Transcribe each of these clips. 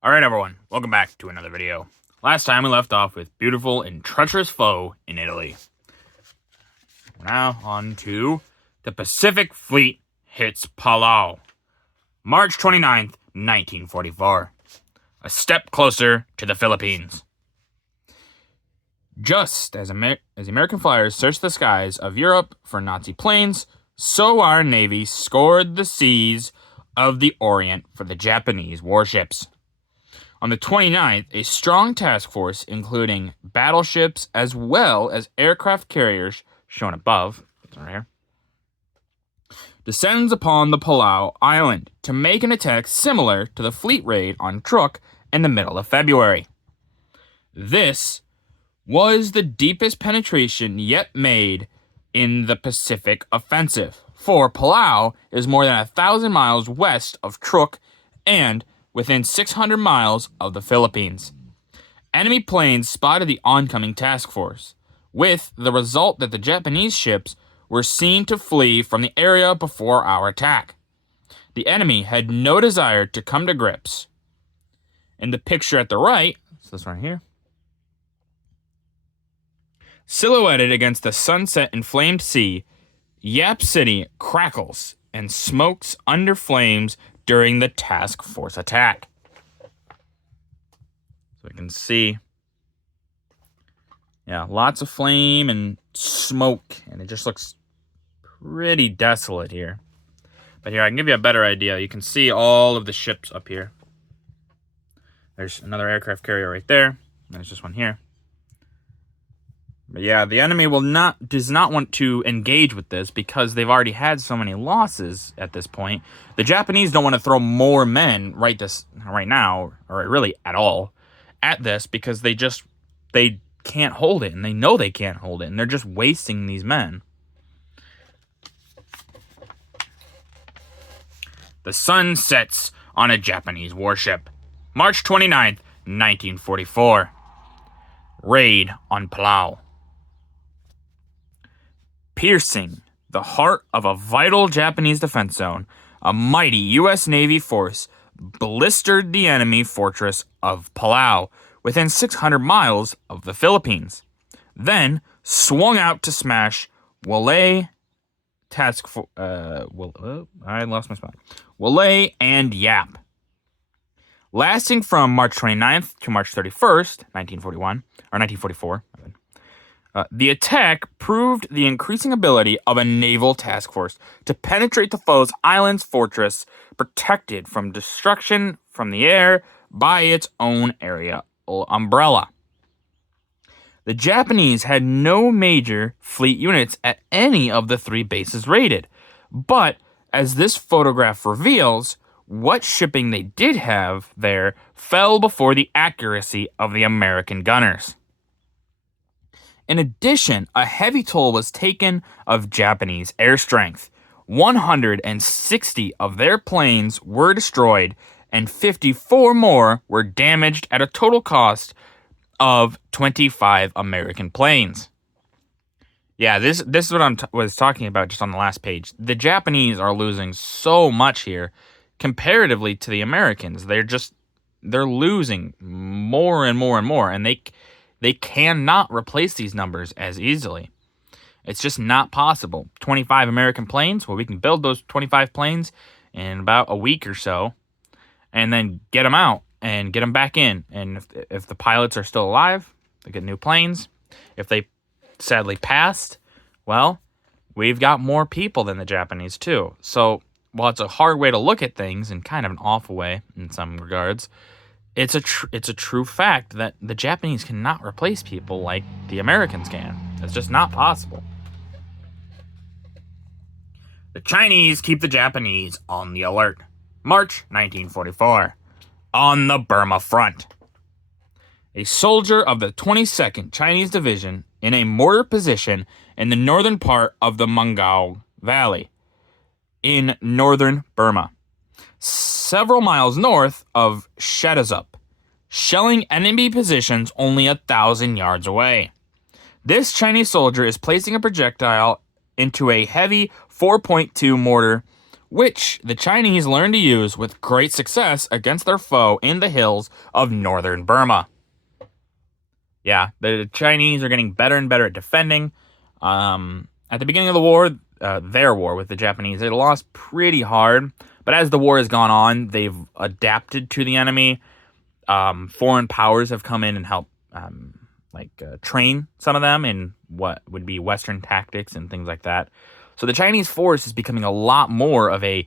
Alright everyone, welcome back to another video. Last time we left off with beautiful and treacherous foe in Italy. We're now on to the Pacific Fleet hits Palau. March 29th, 1944. A step closer to the Philippines. Just as the American flyers searched the skies of Europe for Nazi planes, so our Navy scoured the seas of the Orient for the Japanese warships. On the 29th, a strong task force, including battleships as well as aircraft carriers, shown above, right here, descends upon the Palau Island to make an attack similar to the fleet raid on Truk in the middle of February. This was the deepest penetration yet made in the Pacific offensive, for Palau is more than 1,000 miles west of Truk and within 600 miles of the Philippines. Enemy planes spotted the oncoming task force, with the result that the Japanese ships were seen to flee from the area before our attack. The enemy had no desire to come to grips. In the picture at the right, so this one here, silhouetted against the sunset-inflamed sea, Yap City crackles and smokes under flames during the task force attack. So we can see, lots of flame and smoke, and it just looks pretty desolate here. But here, I can give you a better idea. You can see all of the ships up here. There's another aircraft carrier right there. There's this one here. But yeah, the enemy does not want to engage with this because they've already had so many losses at this point. The Japanese don't want to throw more men right now, or really at all, at this because they can't hold it, and they know they can't hold it, and they're just wasting these men. The sun sets on a Japanese warship. March 29th, 1944. Raid on Palau. Piercing the heart of a vital Japanese defense zone, a mighty U.S. Navy force blistered the enemy fortress of Palau within 600 miles of the Philippines, then swung out to smash Wale Wale and Yap. Lasting from March 29th to March 31st, 1944, the attack proved the increasing ability of a naval task force to penetrate the foe's island's fortress, protected from destruction from the air by its own area umbrella. The Japanese had no major fleet units at any of the three bases raided, but as this photograph reveals, what shipping they did have there fell before the accuracy of the American gunners. In addition, a heavy toll was taken of Japanese air strength. 160 of their planes were destroyed, and 54 more were damaged at a total cost of 25 American planes. Yeah, this is what I was talking about just on the last page. The Japanese are losing so much here comparatively to the Americans. They're losing more and more and more, and they cannot replace these numbers as easily. It's just not possible. 25 American planes, well, we can build those 25 planes in about a week or so, and then get them out and get them back in. And if the pilots are still alive, they get new planes. If they sadly passed, well, we've got more people than the Japanese too. So while it's a hard way to look at things, and kind of an awful way in some regards, it's a true fact that the Japanese cannot replace people like the Americans can. It's just not possible. The Chinese keep the Japanese on the alert. March 1944. On the Burma front. A soldier of the 22nd Chinese Division in a mortar position in the northern part of the Mongao Valley in northern Burma, several miles north of Shadazup, shelling enemy positions only 1,000 yards away. This Chinese soldier is placing a projectile into a heavy 4.2 mortar which the Chinese learned to use with great success against their foe in the hills of northern Burma. Yeah, the Chinese are getting better and better at defending. At the beginning of the war, their war with the Japanese, they lost pretty hard. But as the war has gone on, they've adapted to the enemy. Foreign powers have come in and helped train some of them in what would be Western tactics and things like that. So the Chinese force is becoming a lot more of a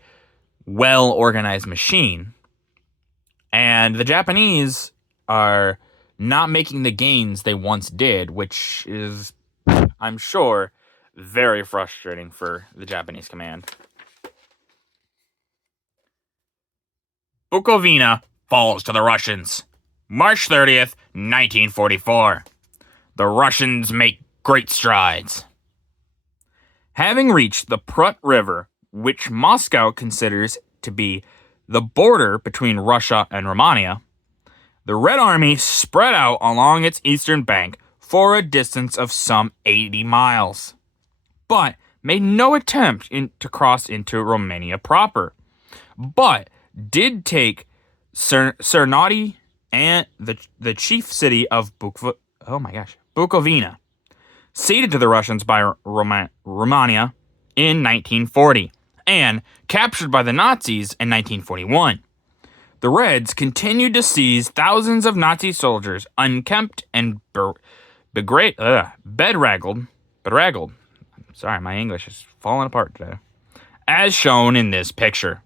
well-organized machine. And the Japanese are not making the gains they once did, which is, I'm sure, very frustrating for the Japanese command. Bukovina falls to the Russians. March 30th, 1944. The Russians make great strides. Having reached the Prut River, which Moscow considers to be the border between Russia and Romania, the Red Army spread out along its eastern bank for a distance of some 80 miles, but made no attempt to cross into Romania proper, but did take Cernati and the chief city of Bukovina, ceded to the Russians by Romania in 1940, and captured by the Nazis in 1941. The Reds continued to seize thousands of Nazi soldiers, unkempt and bedraggled. Sorry, my English is falling apart today. As shown in this picture.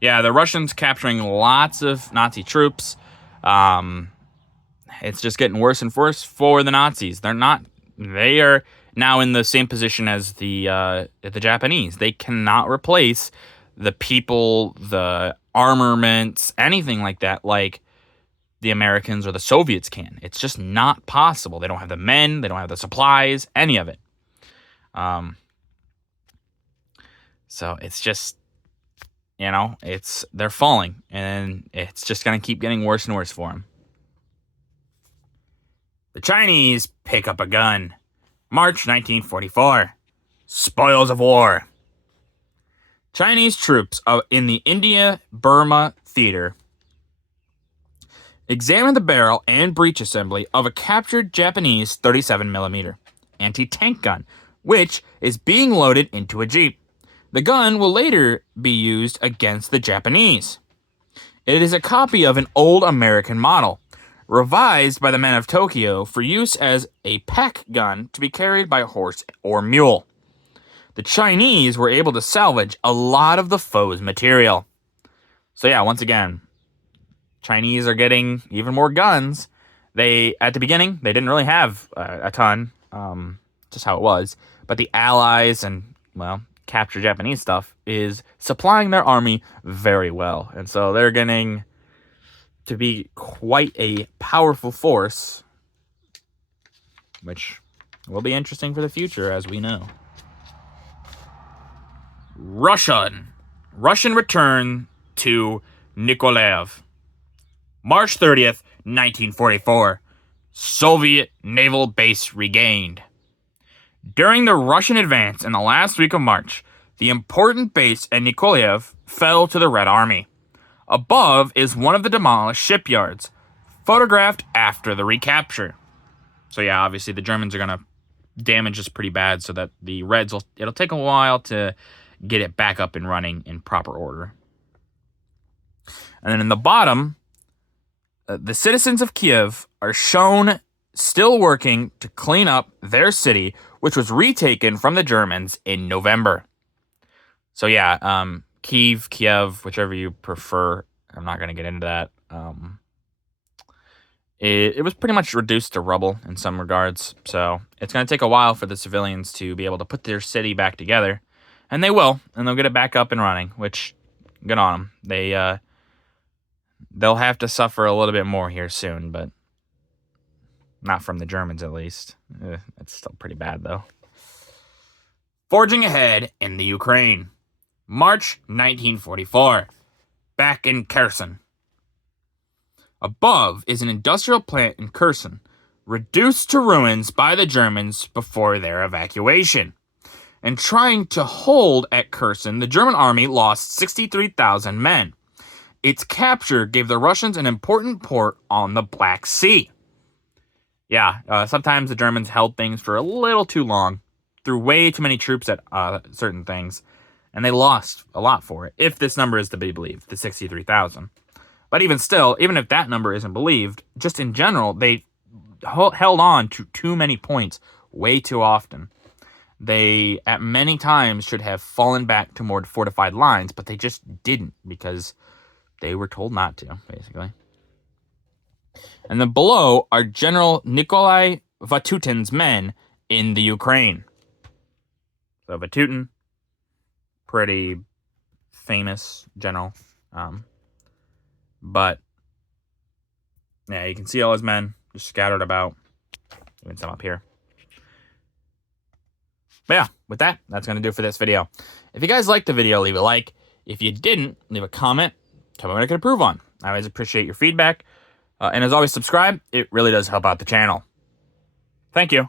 Yeah, the Russians capturing lots of Nazi troops. It's just getting worse and worse for the Nazis. They are now in the same position as the Japanese. They cannot replace the people, the armaments, anything like that, like the Americans or the Soviets can. It's just not possible. They don't have the men, they don't have the supplies, any of it. So it's just, they're falling, and it's just going to keep getting worse and worse for them. The Chinese pick up a gun. March 1944. Spoils of war. Chinese troops in the India-Burma theater examined the barrel and breech assembly of a captured Japanese 37mm anti-tank gun, which is being loaded into a jeep. The gun will later be used against the Japanese. It is a copy of an old American model, revised by the men of Tokyo for use as a pack gun to be carried by horse or mule. The Chinese were able to salvage a lot of the foe's material. So yeah, once again, Chinese are getting even more guns. At the beginning, they didn't really have a ton, just how it was. But the Allies and, captured Japanese stuff is supplying their army very well. And so they're getting to be quite a powerful force, which will be interesting for the future, as we know. Russian return to Nikolaev. March 30th, 1944. Soviet naval base regained. During the Russian advance in the last week of March, the important base at Nikolaev fell to the Red Army. Above is one of the demolished shipyards, photographed after the recapture. So yeah, obviously the Germans are going to damage this pretty bad, so that the Reds, it'll take a while to get it back up and running in proper order. And then in the bottom, the citizens of Kiev are shown still working to clean up their city, which was retaken from the Germans in November. So yeah, Kiev, whichever you prefer. I'm not going to get into that. It was pretty much reduced to rubble in some regards. So it's going to take a while for the civilians to be able to put their city back together. And they will, and they'll get it back up and running, which, good on them. They'll have to suffer a little bit more here soon, but not from the Germans, at least. It's still pretty bad, though. Forging ahead in the Ukraine. March 1944. Back in Kherson. Above is an industrial plant in Kherson, reduced to ruins by the Germans before their evacuation. And trying to hold at Kherson, the German army lost 63,000 men. Its capture gave the Russians an important port on the Black Sea. Yeah, sometimes the Germans held things for a little too long, threw way too many troops at certain things, and they lost a lot for it, if this number is to be believed, the 63,000. But even still, even if that number isn't believed, just in general, they held on to too many points way too often. They, at many times, should have fallen back to more fortified lines, but they just didn't because they were told not to, basically. And then below are General Nikolai Vatutin's men in the Ukraine. So Vatutin, pretty famous general. But, yeah, you can see all his men just scattered about. Even some up here. But yeah, with that, that's going to do it for this video. If you guys liked the video, leave a like. If you didn't, leave a comment. Tell me what I can improve on. I always appreciate your feedback. And as always, subscribe. It really does help out the channel. Thank you.